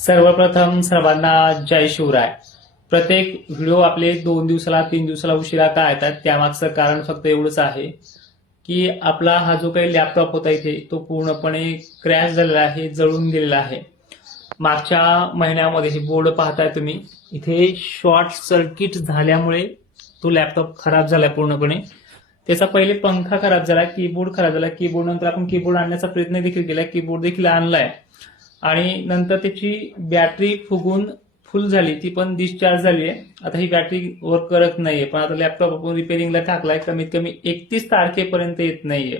सर्वप्रथम सर्वांना जय शिवराय। प्रत्येक व्हिडिओ आपले 2 दिवसाला 3 दिवसाला उशिरा का येतात त्यामागचं कारण फक्त एवढंच आहे की आपला हा जो काही लॅपटॉप होता इथे तो पूर्णपणे क्रॅश झालेला आहे, जळून गेलेला आहे। मागच्या महिन्यामध्ये हे बोर्ड पाहताय तुम्ही, इथे शॉर्ट सर्किट झाल्यामुळे तो लॅपटॉप खराब झालाय पूर्णपणे। त्याचा पहिले पंखा खराब झाला, कीबोर्ड खराब झाला, कीबोर्ड नंतर आपण कीबोर्ड आणण्याचा प्रयत्न देखील केला, कीबोर्ड देखील आणलाय आणि नंतर त्याची बॅटरी फुगून फुल झाली, ती पण डिस्चार्ज झाली आहे। आता ही बॅटरी वर्क करत नाहीये, पण आता लॅपटॉप आपण रिपेअरिंगला टाकलाय, कमीत कमी 31 तारखेपर्यंत येत नाहीये।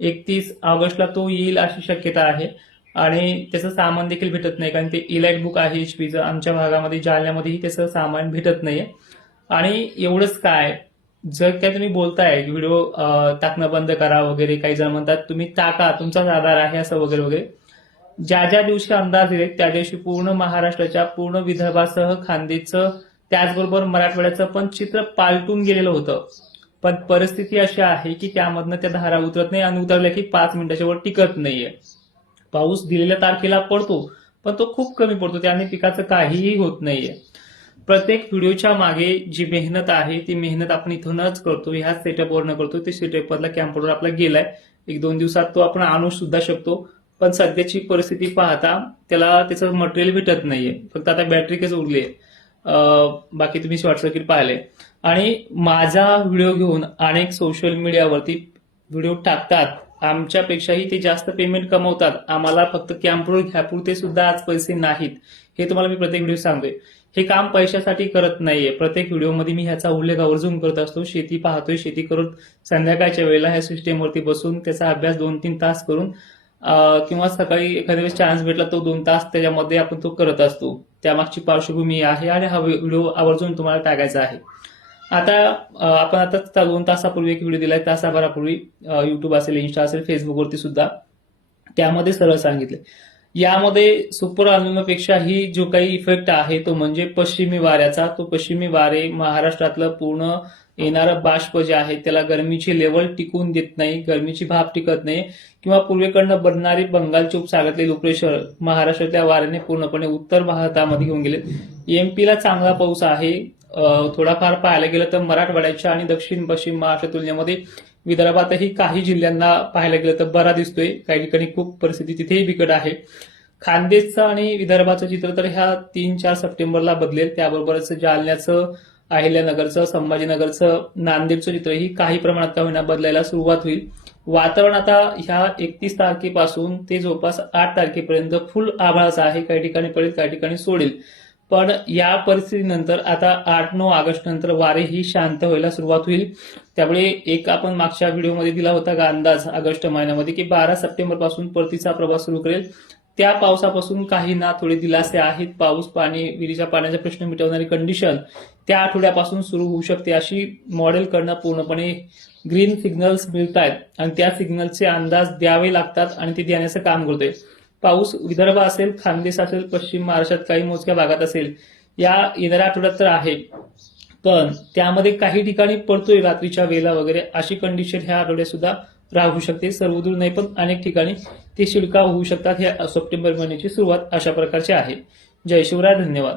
31 ऑगस्टला तो येईल अशी शक्यता आहे आणि त्याचं सामान देखील भेटत नाही, कारण ते इलाइट बुक आहे एचपीचं। आमच्या भागामध्ये जालन्यामध्येही त्याचं सामान भेटत नाहीये। आणि एवढंच काय, जर काय तुम्ही बोलताय व्हिडिओ टाकणं बंद करा वगैरे, काही जण म्हणतात तुम्ही टाका तुमचाच आधार आहे असं वगैरे वगैरे। ज्या ज्या दिवशी अंदाज दिले त्या दिवशी पूर्ण महाराष्ट्राच्या, पूर्ण विदर्भासह खानदेशचं, त्याचबरोबर मराठवाड्याचं पण चित्र पालटून गेलेलं होतं। पण परिस्थिती अशी आहे की त्यामधनं त्या धारा उतरत नाही आणि उतरल्या की 5 मिनिटाच्या वर टिकत नाहीये। पाऊस दिलेल्या तारखेला पडतो, पण तो खूप कमी पडतो, त्याने पिकाचं काहीही होत नाहीये। प्रत्येक व्हिडिओच्या मागे जी मेहनत आहे ती मेहनत आपण इथूनच करतो, ह्याच सेटअपवरनं करतो। ते सेटअपवरला कॅम्प्युटर आपला गेलाय, 1-2 दिवसात तो आपण आणू सुद्धा शकतो, पण सध्याची परिस्थिती पाहता त्याला त्याचं मटेरियल भेटत नाहीये, फक्त आता बॅटरी कसं उरली आहे। बाकी तुम्ही शॉर्ट सर्किट पाहिले आणि माझा व्हिडिओ घेऊन अनेक सोशल मीडियावरती व्हिडिओ टाकतात, आमच्यापेक्षाही ते जास्त पेमेंट कमवतात। आम्हाला फक्त कॅम्प्युटर घ्यापुरते सुद्धा आज पैसे नाहीत, हे तुम्हाला मी प्रत्येक व्हिडिओ सांगतोय। हे काम पैशासाठी करत नाहीये, प्रत्येक व्हिडिओमध्ये मी ह्याचा उल्लेख आवर्जून करत असतो। शेती पाहतोय, शेती करून संध्याकाळच्या वेळेला ह्या सिस्टीमवरती बसून त्याचा अभ्यास 2-3 तास करून किंवा सकाळी एखाद्या वेळेस चान्स भेटला तो 2 तास त्याच्यामध्ये आपण तो करत असतो। त्यामागची पार्श्वभूमी आहे आणि हा व्हिडिओ आवर्जून तुम्हाला टाकायचा आहे। आता आपण आता 2 तासापूर्वी एक व्हिडिओ दिलाय, तासाभरापूर्वी युट्यूब असेल, इन्स्टा असेल, फेसबुकवरती सुद्धा, त्यामध्ये सरळ सांगितले। यामध्ये सुपर अल्निनोपेक्षाही जो काही इफेक्ट आहे तो म्हणजे पश्चिमी वाऱ्याचा। तो पश्चिमी वारे महाराष्ट्रातलं पूर्ण येणारं बाष्प जे आहे त्याला गरमीची लेवल टिकून देत नाही, गरमीची भाप टिकत नाही, किंवा पूर्वेकडनं बनणारी बंगालच्या उपसागरातले लो प्रेशर महाराष्ट्रातल्या वाऱ्याने पूर्णपणे उत्तर भारतामध्ये घेऊन गेले। एमपीला चांगला पाऊस आहे, थोडाफार पाहायला गेलं तर मराठवाड्याच्या आणि दक्षिण पश्चिम महाराष्ट्र तुलनेमध्ये विदर्भातही काही जिल्ह्यांना पाहायला गेलं तर बरा दिसतोय, काही ठिकाणी खूप परिस्थिती तिथेही बिकट आहे। खानदेशचं आणि विदर्भाचं चित्र तर ह्या 3-4 सप्टेंबरला बदलेल, त्याबरोबरच जालन्याचं, अहिल्यानगरचं, संभाजीनगरचं, नांदेडचं चित्रही काही प्रमाणात का होईना बदलायला सुरुवात होईल। वातावरण आता ह्या 31 तारखेपासून ते जवळपास 8 तारखेपर्यंत फुल आभाळाचं आहे, काही ठिकाणी पडेल, काही ठिकाणी सोडेल। पण या परिस्थितीनंतर आता 8-9 ऑगस्ट नंतर वारे ही शांत व्हायला सुरुवात होईल। त्यामुळे एक आपण मागच्या व्हिडिओमध्ये दिला होता का अंदाज ऑगस्ट महिन्यामध्ये की 12 सप्टेंबर पासून परतीचा प्रवास सुरू करेल, त्या पावसापासून काही ना थोडे दिलासे आहेत। पाऊस, पाणी, विहिरीच्या पाण्याचा प्रश्न मिटवणारी कंडिशन त्या आठवड्यापासून सुरू होऊ शकते, अशी मॉडेलकडनं पूर्णपणे ग्रीन सिग्नल्स मिळत आहेत आणि त्या सिग्नलचे अंदाज द्यावे लागतात आणि ते देण्याचं काम करतोय। पाऊस विदर्भ असेल, खानदेश असेल, पश्चिम महाराष्ट्रात काही मोजक्या भागात असेल, या येणाऱ्या आठवड्यात तर आहे, पण त्यामध्ये काही ठिकाणी पडतोय रात्रीच्या वेळेला वगैरे, अशी कंडिशन ह्या आठवड्यात सुद्धा राहू शकते। सर्वदूर नाही पण अनेक ठिकाणी ते शिडकाव होऊ शकतात। ह्या सप्टेंबर महिन्याची सुरुवात अशा प्रकारची आहे। जय शिवराय, धन्यवाद।